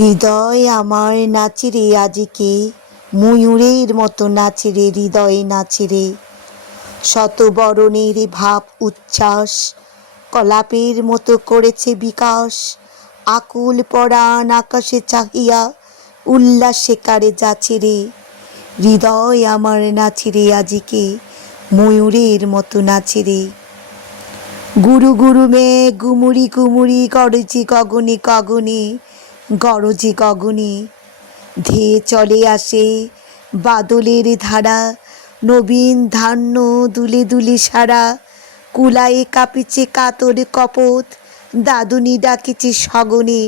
হৃদয় আমার নাচে রে আজিকে, ময়ূরের মতো নাচে রে হৃদয়ে নাচে রে। শত বরণের ভাব উচ্ছ্বাস কলাপের মতো করেছে বিকাশ। আকুল পরাণ আকাশে চাহিয়া উল্লাসে কারে যাচ্ছে রে। হৃদয় আমার নাচে রে আজিকে, ময়ূরের মতো নাচে রে। গুরু গুরু মেঘ গুমুরি গুমুরি গরজে গগনে গগনে, গরজে গগনে। ধেয়ে চলে আসে বাদলের ধারা, নবীন ধান্য দুলে দুলে সারা। কুলায়ে কাঁপিছে কাতর কপোত, দাদুনি ডাকিছে সগনে।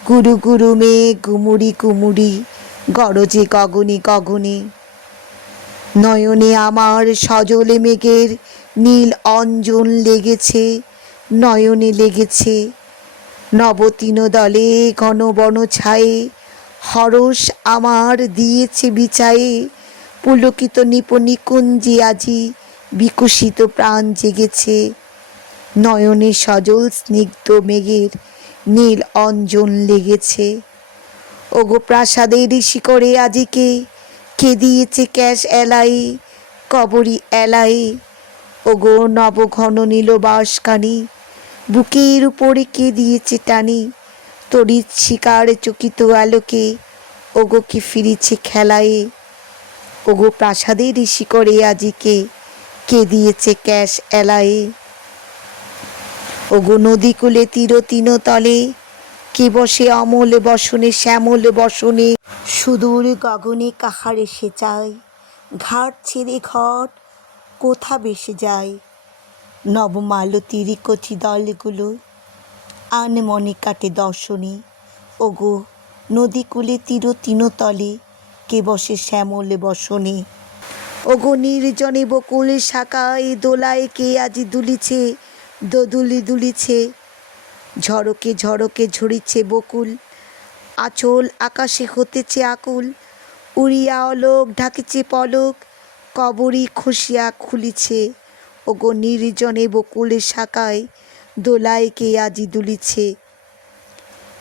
গুরু গুরু মেঘ গুমুরি গুমুরি গরজে গগনে গগনে। নয়নে আমার সজলে মেঘের নীল অঞ্জন লেগেছে, নয়নে লেগেছে। নবতীন দলে ঘন বন ছায়ে, হরস আমার দিয়েছে বিচায়ে। পুলকিত নিকুঞ্জে আজি বিকশিত প্রাণ জেগেছে। নয়নে সজল স্নিগ্ধ মেঘের নীল অঞ্জন লেগেছে। ওগো প্রাসাদের শিকরে আজিকে কে দিয়েছে ক্যাশ এলাই, কবরী এলাই। ওগো নবঘন নীল বাঁশকানি, বুকের উপরে কে দিয়েছে টানি। তড়িৎ শিকার চকিত আলোকে, ওগো কি ফিরেছে খেলায়। ওগো প্রাসাদের শিকরে আজিকে কে দিয়েছে ক্যাশ এলায়ে। ওগো নদী কূলে তীর তিন তলে, কে বসে অমল বসনে শ্যামল বসনে। সুদূর গগনে কাহার এসে চায়, ঘাট ছেড়ে ঘট কোথা বেসে যায়। নবমালতীর কচি দলগুলো আনমনে কাটে দর্শনে। ওগো নদী কূলে তীর তিন তলে, কে বসে শ্যামল বসনে। ওগো নির্জনে বকুল শাখায় দোলায় কে আজি দুলিছে, দোদুলি দুলিছে। ঝড়কে ঝড়কে ঝরিছে বকুল, আঁচল আকাশে হতেছে আকুল। উড়িয়া অলোক ঢাকিছে পলক, কবরী খসিয়া খুলিছে। ওগো নির্জনে বকুল শাখায় দোলায় কে আজি দুলিছে।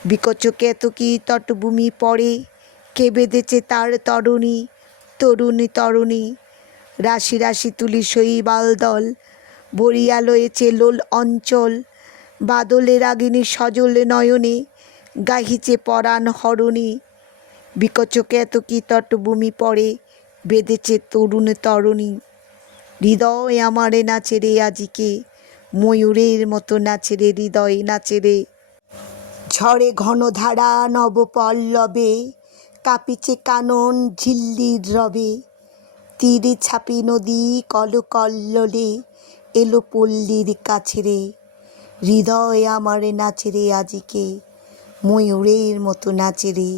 বিকচ কেতকী তটভূমি পড়ে, কে বেঁধেছে তার তরণী, তরুণী তরণী। রাশি রাশি তুলি শৈবাল দল, ভরিয়া লয়েছে লোল অঞ্চল। বাদলে রাগিনী সজল নয়নে, গাহিছে পরাণ হরণী। বিকচ কেতকী তটভূমি পড়ে, বেঁধেছে তরুণ তরণী। হৃদয় আমারে নাচে রে আজিকে, ময়ূরের মতো নাচে রে হৃদয় নাচে রে। ঝড়ে ঘন ধারা নব পল্লবে, কাঁপিছে কানন ঝিল্লির রবে। তীরে ছাপি নদী কলকল্লোলে, এলো পল্লীর কাছে রে। হৃদয় আমার নাচে রে আজিকে, ময়ূরের মতো নাচে রে।